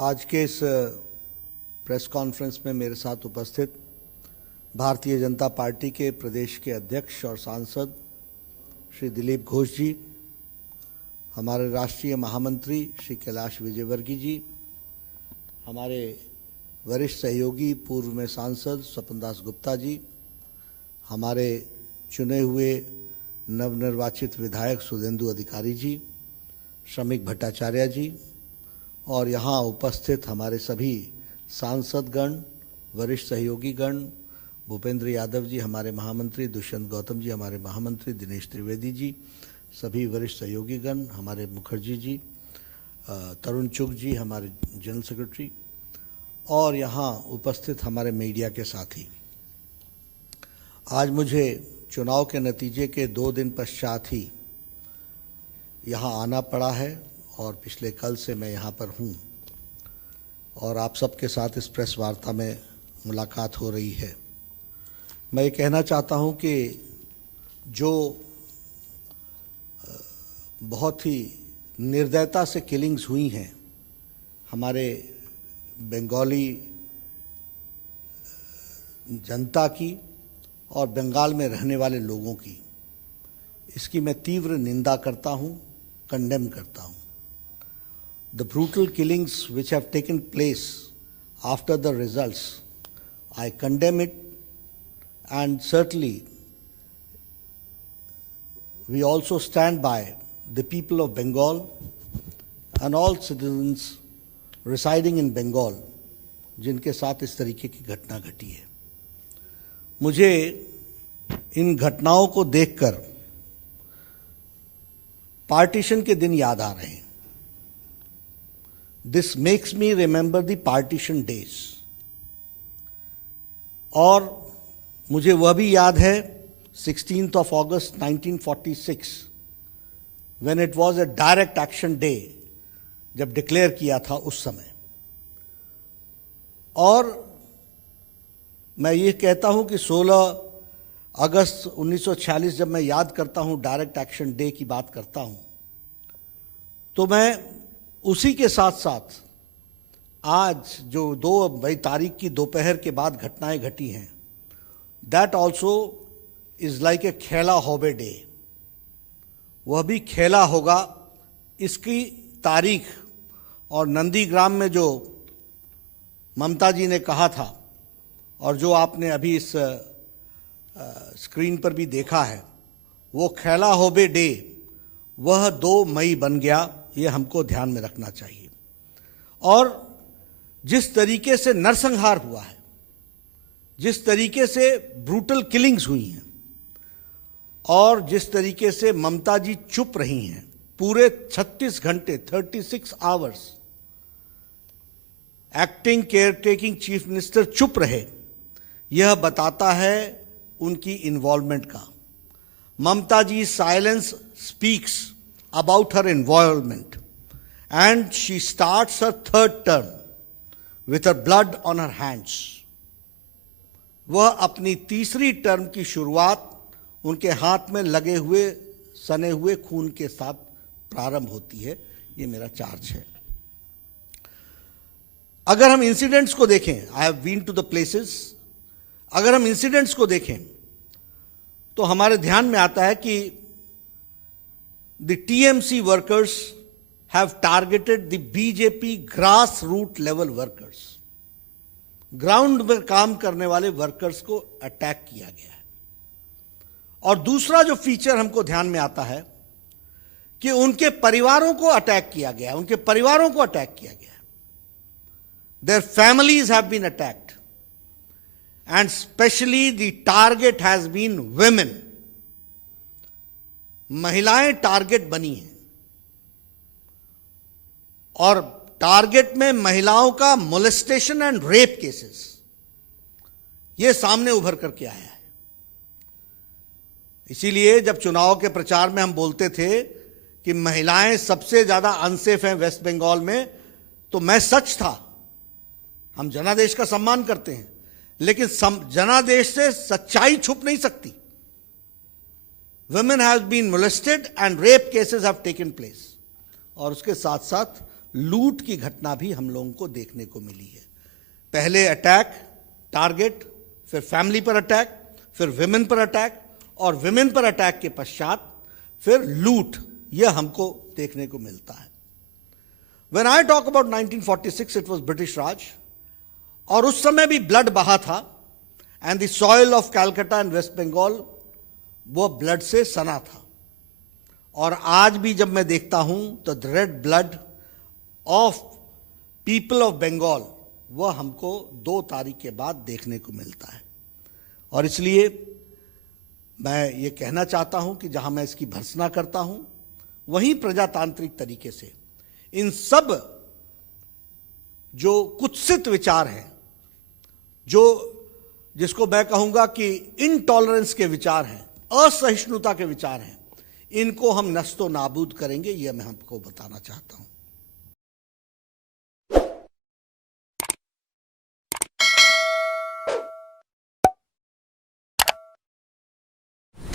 आज के इस प्रेस कॉन्फ्रेंस में मेरे साथ उपस्थित भारतीय जनता पार्टी के प्रदेश के अध्यक्ष और सांसद श्री दिलीप घोष जी, हमारे राष्ट्रीय महामंत्री श्री कैलाश विजयवर्गीय जी, हमारे वरिष्ठ सहयोगी पूर्व में सांसद स्वपन दास गुप्ता जी, हमारे चुने हुए नवनिर्वाचित विधायक सुधेंदु अधिकारी जी, श्रमिक भट्टाचार्य जी और यहाँ उपस्थित हमारे सभी सांसदगण, वरिष्ठ सहयोगी गण, भूपेंद्र यादव जी हमारे महामंत्री, दुष्यंत गौतम जी हमारे महामंत्री, दिनेश त्रिवेदी जी, सभी वरिष्ठ सहयोगी गण, हमारे मुखर्जी जी, तरुण चुग जी हमारे जनरल सेक्रेटरी और यहाँ उपस्थित हमारे मीडिया के साथी। आज मुझे चुनाव के नतीजे के 2 दिन पश्चात ही यहाँ आना पड़ा है और पिछले कल से मैं यहाँ पर हूँ और आप सबके साथ इस प्रेस वार्ता में मुलाकात हो रही है। मैं ये कहना चाहता हूँ कि जो बहुत ही निर्दयता से किलिंग्स हुई हैं हमारे बंगाली जनता की और बंगाल में रहने वाले लोगों की, इसकी मैं तीव्र निंदा करता हूँ, कंडेम करता हूँ। The brutal killings which have taken place after the results, I condemn it, and certainly we also stand by the people of Bengal and all citizens residing in Bengal जिनके साथ इस तरीके की घटना घटी है। मुझे इन घटनाओं को देखकर पार्टीशन के दिन याद आ रहे हैं। This makes me remember the partition days. और मुझे वह भी याद है 16th of August 1946 when it was a direct action day, जब डिक्लेयर किया था उस समय। और मैं ये कहता हूं कि 16 अगस्त 1946 जब मैं याद करता हूं, डायरेक्ट एक्शन डे की बात करता हूं, तो मैं उसी के साथ साथ आज जो 2 तारीख की दोपहर के बाद घटनाएं घटी हैं, that also is like a खेला होबे डे। वह भी खेला होगा इसकी तारीख। और नंदीग्राम में जो ममता जी ने कहा था और जो आपने अभी इस स्क्रीन पर भी देखा है, वो खेला होबे डे वह 2 मई बन गया। ये हमको ध्यान में रखना चाहिए। और जिस तरीके से नरसंहार हुआ है, जिस तरीके से ब्रूटल किलिंग्स हुई हैं और जिस तरीके से ममता जी चुप रही हैं, पूरे 36 घंटे 36 hours acting caretaking chief minister चुप रहे, यह बताता है उनकी इन्वॉल्वमेंट का। Mamata ji silence speaks about her involvement, and she starts her 3rd term with her blood on her hands. वह अपनी 3री टर्म की शुरुआत उनके हाथ में लगे हुए सने हुए खून के साथ प्रारंभ होती है। ये मेरा चार्ज है। अगर हम इंसिडेंट्स को देखें, I have been to the places, अगर हम इंसिडेंट्स को देखें तो हमारे ध्यान में आता है कि the TMC workers have targeted the BJP grassroots level workers. Ground में काम करने वाले वर्कर्स को अटैक किया गया है। और दूसरा जो फीचर हमको ध्यान में आता है कि उनके परिवारों को अटैक किया गया, उनके परिवारों को अटैक किया गया। Their families have been attacked and especially the target has been women. महिलाएं टारगेट बनी हैं और टारगेट में महिलाओं का मोलेस्टेशन एंड रेप केसेस ये सामने उभर करके आया है। इसीलिए जब चुनाव के प्रचार में हम बोलते थे कि महिलाएं सबसे ज्यादा अनसेफ हैं वेस्ट बंगाल में, तो मैं सच था। हम जनादेश का सम्मान करते हैं, लेकिन जनादेश से सच्चाई छुप नहीं सकती। Women have been molested and rape cases have taken place. और उसके साथ साथ लूट की घटना भी हम लोगों को देखने को मिली है। पहले अटैक, टारगेट, फिर फैमिली पर अटैक, फिर विमेन पर अटैक, और विमेन पर अटैक के पश्चात फिर लूट, यह हमको देखने को मिलता है। When I talk about 1946, it was British Raj, और उस समय भी ब्लड बहा था, and the soil of Calcutta and West Bengal वो ब्लड से सना था। और आज भी जब मैं देखता हूं तो the red blood of people of Bengal वह हमको 2 तारीख के बाद देखने को मिलता है। और इसलिए मैं ये कहना चाहता हूं कि जहां मैं इसकी भर्त्सना करता हूं, वहीं प्रजातांत्रिक तरीके से इन सब जो कुत्सित विचार हैं, जिसको मैं कहूंगा कि इनटॉलरेंस के विचार हैं, असहिष्णुता के विचार हैं, इनको हम नस्तो नाबूद करेंगे, यह मैं आपको बताना चाहता हूं।